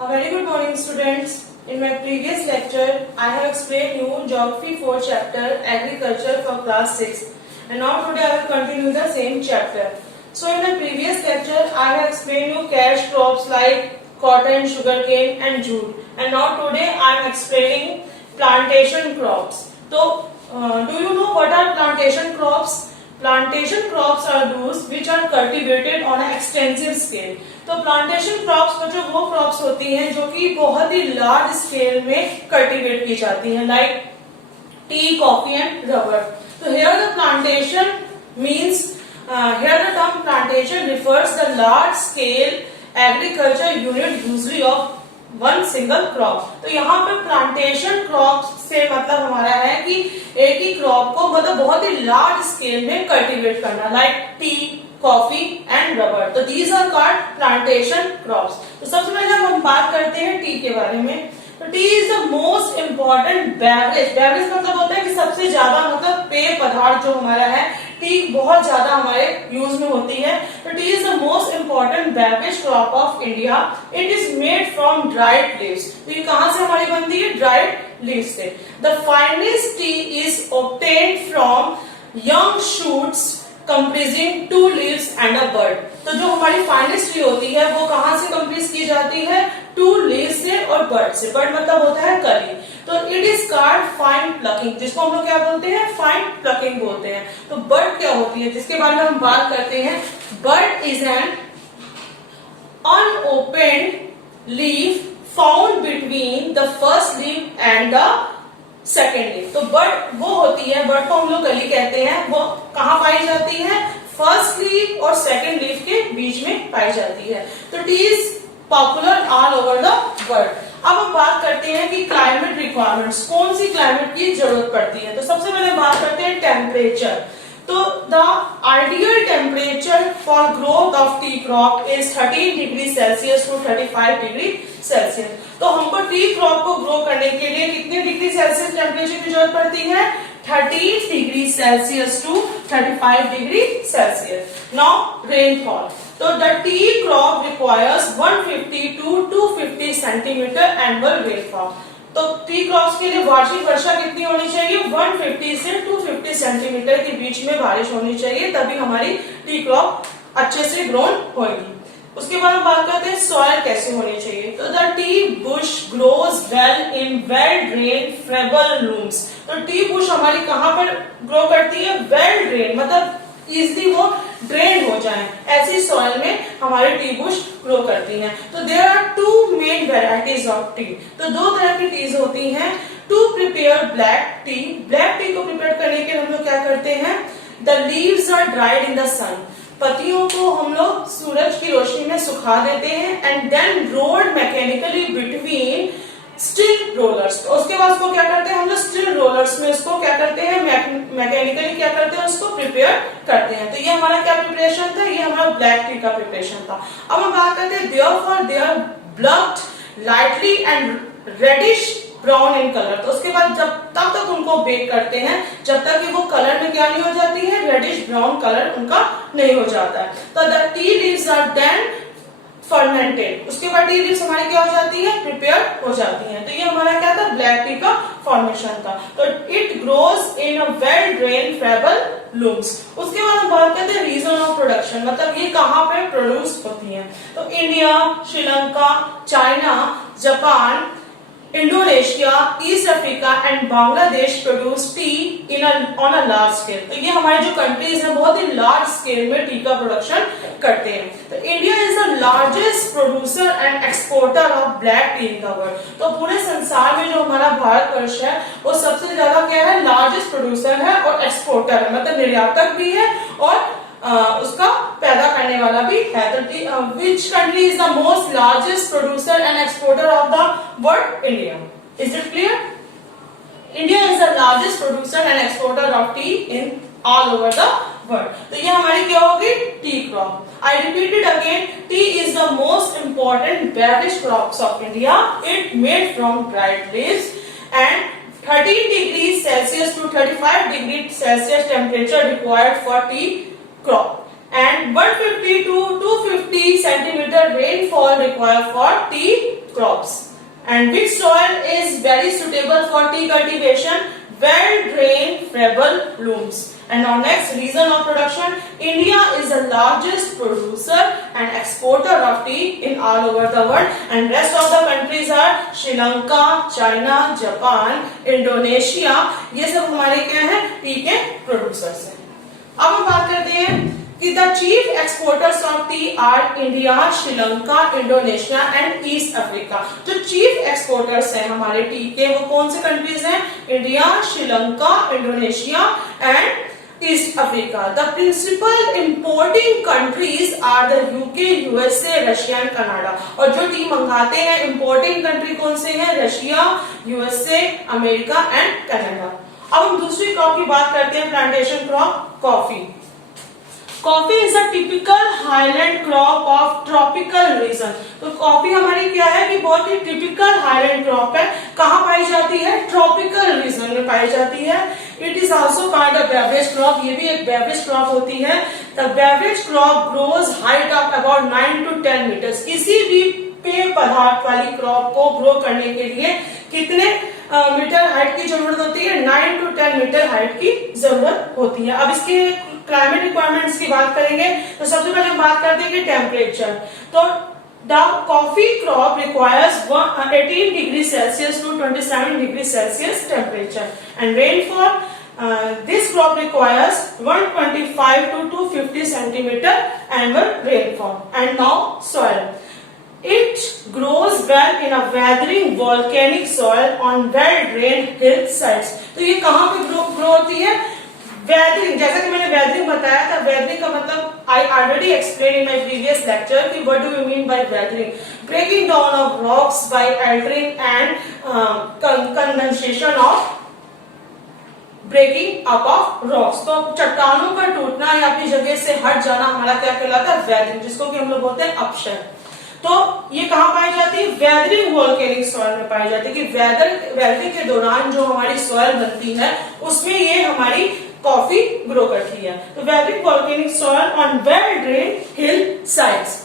A very good morning, students. In my previous lecture, I have explained you Geography 4 chapter Agriculture for class 6, and now today I will continue the same chapter. So in the previous lecture, I have explained you cash crops like cotton, sugarcane and jute, and now today I am explaining plantation crops. So do you know what are plantation crops? Plantation crops are those which are cultivated on an extensive scale. तो plantation crops में जो वो crops होती हैं जो कि बहुत ही लार्ज स्केल में कल्टीवेट की जाती हैं, like tea, coffee and rubber. तो here the plantation means here the term plantation refers the large scale agriculture unit usually of one single crop. तो यहाँ पे प्लांटेशन क्रॉप से मतलब हमारा है कि एक ही क्रॉप को मतलब बहुत ही लार्ज स्केल में कल्टीवेट करना, like tea, coffee and rubber. तो these are called plantation crops. तो सबसे पहले हम बात करते हैं टी के बारे में. तो tea is the most important beverage. Beverage मतलब होता है कि सबसे ज्यादा मतलब पेय पदार्थ जो हमारा है, टी बहुत ज्यादा हमारे यूज में होती है. तो tea is the most important beverage crop of India. It is made from dried leaves. तो ये कहाँ से हमारी बनती है? ड्राइड लीव्स से. The finest tea is obtained from young shoots comprising 2 leaves and a bud. तो जो हमारी फाइनेस्ट टी होती है वो कहाँ से कंप्रीज की जाती है? 2 leaves से और बर्ड से. बर्ड मतलब होता है कली. तो it is called fine plucking, जिसको हम लोग क्या बोलते हैं? फाइन प्लकिंग बोलते हैं. तो बर्ड क्या होती है जिसके बारे में हम बात करते हैं? Bird is an unopened leaf found between the first leaf and the second leaf. तो बर्ड वो होती है, बर्ड को हम लोग कली कहते हैं, वो कहाँ पाई जाती है? फर्स्ट लीफ और सेकेंड लीफ के बीच में पाई जाती है. तो tea is popular all over the world. अब हम बात करते हैं कि क्लाइमेट रिक्वायरमेंट्स, कौन सी क्लाइमेट की जरूरत पड़ती है. तो सबसे पहले बात करते हैं टेम्परेचर. तो the ideal temperature for growth of tea crop is 13 degree Celsius to 35 degree Celsius. तो हमको टी क्रॉप को ग्रो करने के लिए कितने डिग्री सेल्सियस टेम्परेचर की जरूरत पड़ती है? 13 degree Celsius to 35 degree Celsius. Now rainfall. तो the tea crop requires 150 to 250 centimetre annual rainfall. तो टी क्रॉप्स के लिए वार्षिक वर्षा कितनी होनी चाहिए? 150 से 250 सेंटीमीटर के बीच में बारिश होनी चाहिए, तभी हमारी टी क्रॉप अच्छे से ग्रोन होगी. उसके बाद हम बात करते हैं सॉइल कैसे होनी चाहिए. तो the tea bush grows well in well drain friable loams. तो टी बुश हमारी कहाँ पर ग्रो करती है? वेल ड्रेन मतलब इजिली वो ड्रेन हो जाए, ऐसी सॉइल में हमारी टी बुश ग्रो करती हैं. तो there are 2 main varieties of tea. तो 2 तरह की टीज होती हैं. To prepare black tea. Black tea को प्रिपेयर करने के लिए हम लोग क्या करते हैं? The leaves are dried in the sun. पत्तियों को हम लोग सूरज की रोशनी में सुखा देते हैं and then rolled mechanically between steel rollers. तो उसके बाद उसको क्या करते हैं हम लोग? स्टिल रोलर्स में उसको क्या करते हैं? मैकेनिकली क्या करते हैं? उसको प्रिपेयर करते हैं. तो ये हमारा क्या प्रिपरेशन था? ये हमारा ब्लैक टी का प्रिपरेशन था. अब हम बात करते हैं therefore they are blocked lightly and reddish brown in colour. तो उसके बाद जब तब तक उनको बेक करते हैं जब तक कि वो कलर में क्या नहीं हो जाती है? रेडिश ब्राउन कलर उनका नहीं हो जाता है. तो the tea leaves are then fermented. उसके बाद टी लीव्स हमारी क्या हो जाती है? प्रिपेयर हो जाती हैं. तो ये हमारा क्या था? ब्लैक टी का फॉर्मेशन था. तो it grows in a well drain friable loams. उसके बाद हम बात करते हैं रीजन ऑफ प्रोडक्शन, मतलब ये कहाँ पे प्रोड्यूस होती है. तो India, Sri Lanka, China, Japan, Indonesia, east Africa and Bangladesh produce T in on a large scale. तो ये हमारे जो कंट्रीज हैं बहुत ही लार्ज स्केल में टी का प्रोडक्शन करते हैं. तो India is the largest producer and exporter of black T in the world. तो पूरे संसार में जो हमारा भारतवर्ष है वो सबसे ज्यादा क्या है? लार्जेस्ट प्रोड्यूसर है और एक्सपोर्टर है, मतलब निर्यातक भी है और उसका पैदा करने वाला भी है. तो which country is the most largest producer and exporter of the world? India. Is it clear? India is the largest producer and exporter of tea in all over the world. तो ये हमारी क्या होगी? T crop. I repeat it again. Tea is the most important beverage crops of India. It made from dried leaves and 13 degrees Celsius to 35 degrees Celsius temperature required for tea crop. And 150 to 250 centimeter rainfall required for tea crops. And which soil is very suitable for tea cultivation? Well-drained Febble looms. And now next, reason of production. India is the largest producer and exporter of tea in all over the world, and rest of the countries are Sri Lanka, China, Japan, Indonesia. ये सब हमारे क्या है, T के producers हैं. अब हम बात करते हैं कि the chief exporters of tea are India, Sri Lanka, Indonesia and East Africa. जो चीफ एक्सपोर्टर्स हैं हमारे टी के, वो कौन से कंट्रीज हैं? India, Sri Lanka, Indonesia and East Africa. The principal importing countries are the UK, USA, Russia and Canada. और जो टी मंगाते हैं इंपोर्टिंग कंट्री कौन से हैं? Russia, USA, America and Canada. अब हम दूसरी क्रॉप की बात करते हैं, plantation crop, coffee. Coffee is a typical highland crop of tropical region. तो कॉफी हमारी क्या है कि बहुत ही टिपिकल हाईलैंड क्रॉप है. कहाँ पाई जाती है? ट्रॉपिकल रीजन में पाई जाती है. It is also called a beverage crop. ये भी एक बेवरेज क्रॉप होती है. The beverage crop grows height of about 9 to 10 metres. किसी भी पेय पदार्थ वाली क्रॉप को ग्रो करने के लिए कितने मीटर हाइट की जरूरत होती है? 9 to 10 मीटर हाइट की जरूरत होती है. अब इसके क्लाइमेट रिक्वायरमेंट्स की बात करेंगे तो सबसे पहले हम बात करते हैं कि टेम्परेचर. तो the coffee crop requires 18 degree Celsius to 27 degree Celsius temperature. And rainfall, this crop requires 125 to 250 centimetre annual rainfall. And now soil. It grows well in a weathering volcanic soil on well-drained hillsides. तो ये कहाँ पे grow होती है? Weathering. जैसा कि मैंने weathering बताया था, वेदरिंग का मतलब I already explain in my previous lecture कि what do you mean by weathering. Breaking down of rocks by altering and condensation of breaking up of rocks. तो चट्टानों का टूटना या अपनी जगह से हट जाना हमारा क्या कहलाता है? वेदरिंग, जिसको कि हम लोग बोलते हैं अपक्षय. तो ये कहाँ पाई जाती है? वेदरिंग वोल्केनिक सॉइल में पाई जाती है. कि वेदरिंग के दौरान जो हमारी सॉइल बनती है उसमें ये हमारी कॉफी ग्रो करती है. तो weathering volcanic soil on well drained hill sides.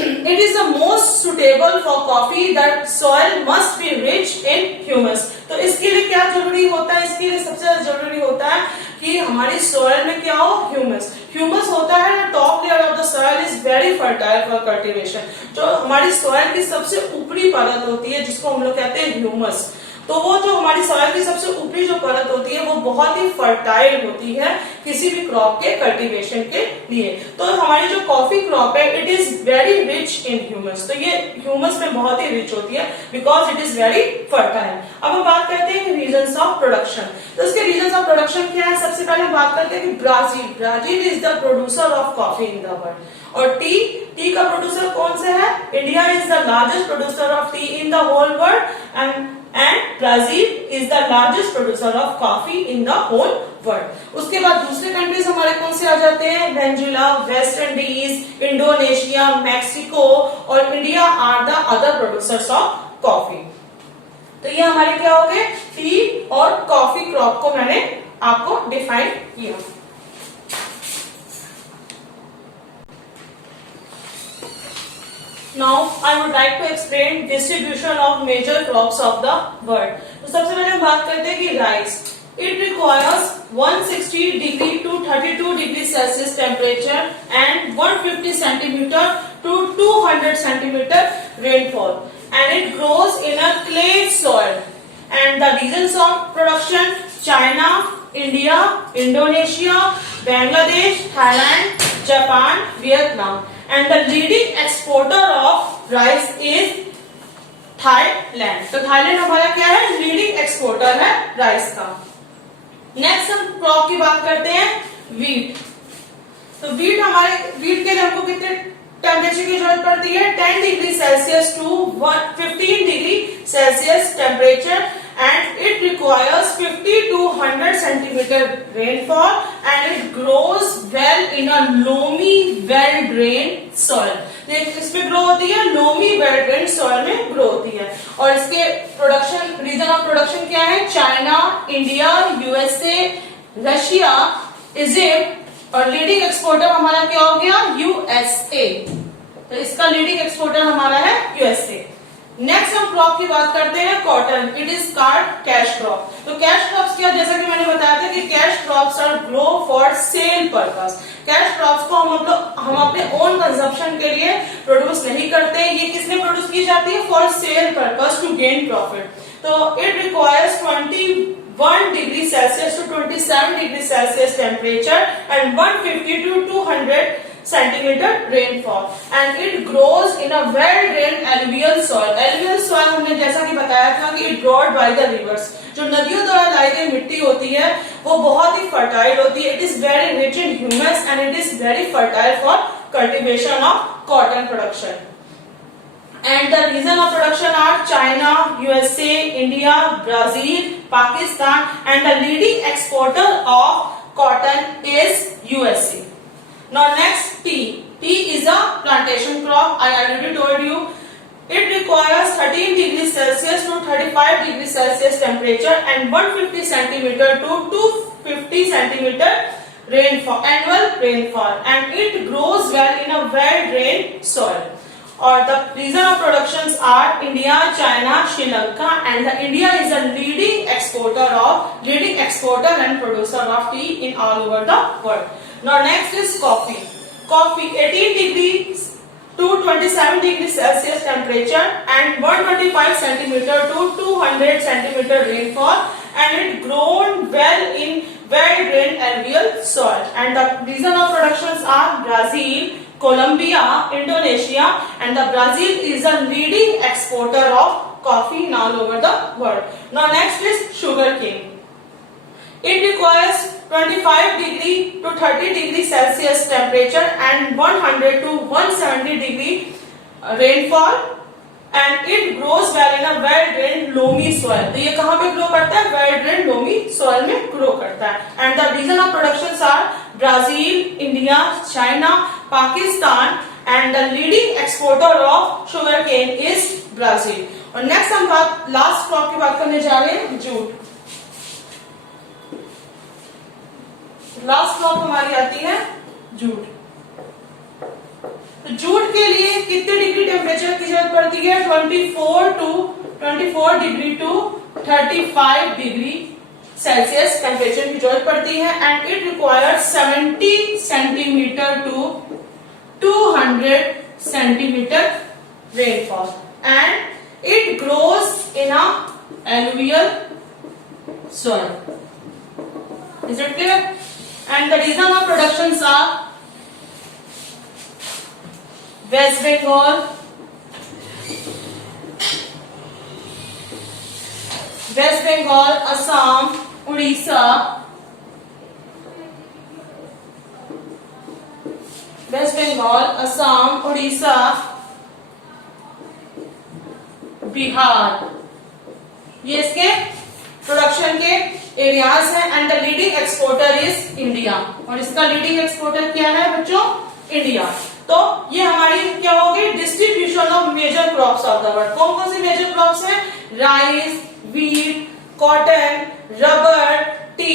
It is the most suitable for coffee. That soil must be rich in humus. तो इसके लिए क्या जरूरी होता है? इसके लिए सबसे ज्यादा जरूरी होता है कि हमारी सॉइल में क्या हो? ह्यूमस. ह्यूमस होता है top layer of the soil is very fertile for cultivation. जो हमारी सॉइल की सबसे ऊपरी परत होती है जिसको हम लोग कहते हैं ह्यूमस. तो वो जो हमारी सॉइल की सबसे ऊपरी जो परत होती है वो बहुत ही फर्टाइल होती है किसी भी क्रॉप के कल्टीवेशन के लिए. तो हमारी जो कॉफी क्रॉप है it is very rich in humus. तो ये ह्यूमस में बहुत ही रिच होती है because it is very fertile. अब हम बात करते हैं रीजन्स ऑफ प्रोडक्शन. तो इसके रीजन्स ऑफ प्रोडक्शन क्या है? सबसे पहले हम बात करते हैं कि Brazil is the producer of coffee in the world. और टी का प्रोड्यूसर कौन सा है? India is the largest producer of tea in the whole world and Brazil is the largest producer of coffee in the whole world. उसके बाद दूसरे countries हमारे कौन से आ जाते हैं? Venezuela, West Indies, Indonesia, Mexico और India are the other producers of coffee. तो ये हमारे क्या हो गए? टी और कॉफी क्रॉप को मैंने आपको डिफाइन किया. Now I would like to explain distribution of major crops of the world. तो सबसे पहले हम बात करते हैं कि rice. It requires 160 degree to 32 degree Celsius temperature and 150 centimeter to 200 centimeter rainfall, and it grows in a clay soil. And the regions of production: China, India, Indonesia, Bangladesh, Thailand, Japan, Vietnam. And the leading exporter of rice is Thailand. तो Thailand हमारा क्या है? Leading exporter है rice का. Next हम crop की बात करते हैं, वीट. तो वीट के लिए हमको कितने टेम्परेचर की जरूरत पड़ती है? 10 degree Celsius to 15 degree Celsius temperature. And it requires 50 to 100 centimeter rainfall, and it grows well in a loamy, well-drained soil. इसमें ग्रो होती है लोमी well-drained soil में ग्रो होती है. और इसके प्रोडक्शन, रीजन ऑफ प्रोडक्शन क्या है? China, India, USA, Russia, Egypt. और लीडिंग एक्सपोर्टर हमारा क्या हो गया? यूएसए. तो इसका लीडिंग एक्सपोर्टर हमारा है यूएसए. नेक्स्ट हम क्रॉप की बात करते हैं cotton. It is called cash crop. तो कैश क्रॉप्स क्या, जैसा कि मैंने बताया था कि cash crops are grow for sale purpose. Cash crops को हम अपने ओन कंजम्पशन के लिए प्रोड्यूस नहीं करते, ये किसने प्रोड्यूस की जाती है, for sale purpose to gain profit. तो it requires 21 degree Celsius to 27 degree Celsius temperature and 150 to 200 centimeter rainfall and it grows in a well drained alluvial soil. Alluvial soil हमने जैसा कि बताया था कि it brought by the rivers, जो नदियों द्वारा लाई गई मिट्टी होती है वो बहुत ही फर्टाइल होती है. It is very rich in humus and it is very fertile for cultivation of cotton production. And the region of production are China, USA, India, Brazil, Pakistan, and the leading exporter of cotton is USA. Now next, tea. Tea is a plantation crop. I already told you. It requires 13 degrees Celsius to 35 degrees Celsius temperature and 150 centimeter to 250 centimeter rainfall, annual rainfall, and it grows well in a well-drained soil. Or the region of productions are India, China, Sri Lanka, and the India is a leading exporter and producer of tea in all over the world. Now next is coffee. Coffee 18 degrees to 27 degrees Celsius temperature and 125 centimeter to 200 centimeter rainfall, and it grown well in well-drained alluvial soil. And the region of productions are Brazil, Colombia, Indonesia, and the Brazil is a leading exporter of coffee in all over the world. Now next is sugarcane. It requires 25 degree to 30 degree Celsius temperature and 100 to 170 degree rainfall, and it grows well in a well-drained loamy soil. तो ये कहाँ पे grow करता है, well-drained loamy soil में grow करता है. And the region of productions are Brazil, India, China, Pakistan, and the leading exporter of sugarcane is Brazil. और next हम लास्ट क्रॉप की बात करने जा रहे हैं, जूट. लास्ट क्रॉप हमारी आती है जूट. तो जूट के लिए कितने डिग्री टेम्परेचर की जरूरत पड़ती है, 24 degree to 35 degree Celsius temperature की जरूरत पड़ती है. And it requires 70 centimetre to 200 centimetre rainfall, and it grows in a alluvial soil. Is it clear? And the region of productions are West Bengal, Assam, Odisha, Bihar. ये इसके production के areas है. And the leading exporter is India, और इसका leading exporter क्या है बच्चों, India. तो ये हमारी क्या होगी, distribution of major crops of the world. कौन कौन सी मेजर क्रॉप्स हैं, rice, wheat, cotton, rubber, tea,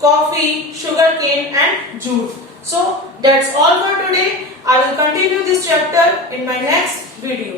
coffee, sugar cane and jute. So that's all for today. I will continue this chapter in my next video.